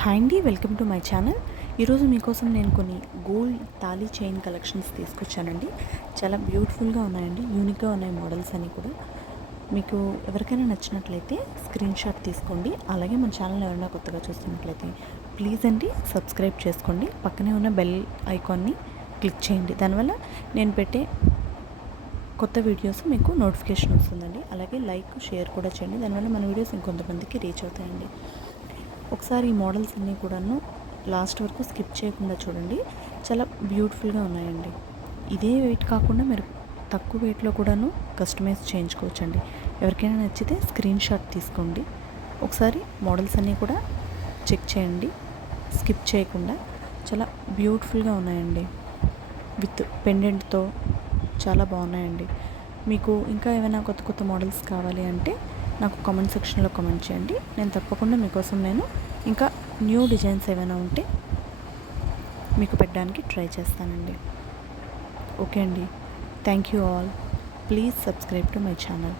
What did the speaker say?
Hi అండి, welcome to my channel. ఈరోజు మీకోసం నేను కొన్ని గోల్డ్ తాళీ చైన్ కలెక్షన్స్ తీసుకొచ్చానండి. చాలా బ్యూటిఫుల్గా ఉన్నాయండి, యూనిక్గా ఉన్నాయి మోడల్స్ అన్నీ కూడా. మీకు ఎవరికైనా నచ్చినట్లయితే స్క్రీన్ షాట్ తీసుకోండి. అలాగే మన ఛానల్ ఎవరైనా కొత్తగా చూస్తున్నట్లయితే ప్లీజ్ అండి సబ్స్క్రైబ్ చేసుకోండి. పక్కనే ఉన్న బెల్ ఐకాన్ని క్లిక్ చేయండి. దానివల్ల నేను పెట్టే కొత్త వీడియోస్ మీకు నోటిఫికేషన్ వస్తుందండి. అలాగే లైక్ షేర్ కూడా చేయండి. దానివల్ల మన వీడియోస్ ఇంకొంతమందికి రీచ్ అవుతాయండి. ఒకసారి ఈ మోడల్స్ అన్నీ కూడాను లాస్ట్ వరకు స్కిప్ చేయకుండా చూడండి. చాలా బ్యూటిఫుల్గా ఉన్నాయండి. ఇదే వెయిట్ కాకుండా మీరు తక్కువ వెయిట్లో కూడాను కస్టమైజ్ చేయించుకోవచ్చండి. ఎవరికైనా నచ్చితే స్క్రీన్ షాట్ తీసుకోండి. ఒకసారి మోడల్స్ అన్నీ కూడా చెక్ చేయండి స్కిప్ చేయకుండా. చాలా బ్యూటిఫుల్గా ఉన్నాయండి. విత్ పెండెంట్తో చాలా బాగున్నాయండి. మీకు ఇంకా ఏమైనా కొత్త కొత్త మోడల్స్ కావాలి అంటే నాకు కామెంట్ సెక్షన్లో కామెంట్ చేయండి. నేను తప్పకుండా మీకోసం ఇంకా న్యూ డిజైన్స్ ఏమైనా ఉంటే మీకు పెట్టడానికి ట్రై చేస్తానండి. ఓకే అండి, thank you all. Please subscribe to my channel.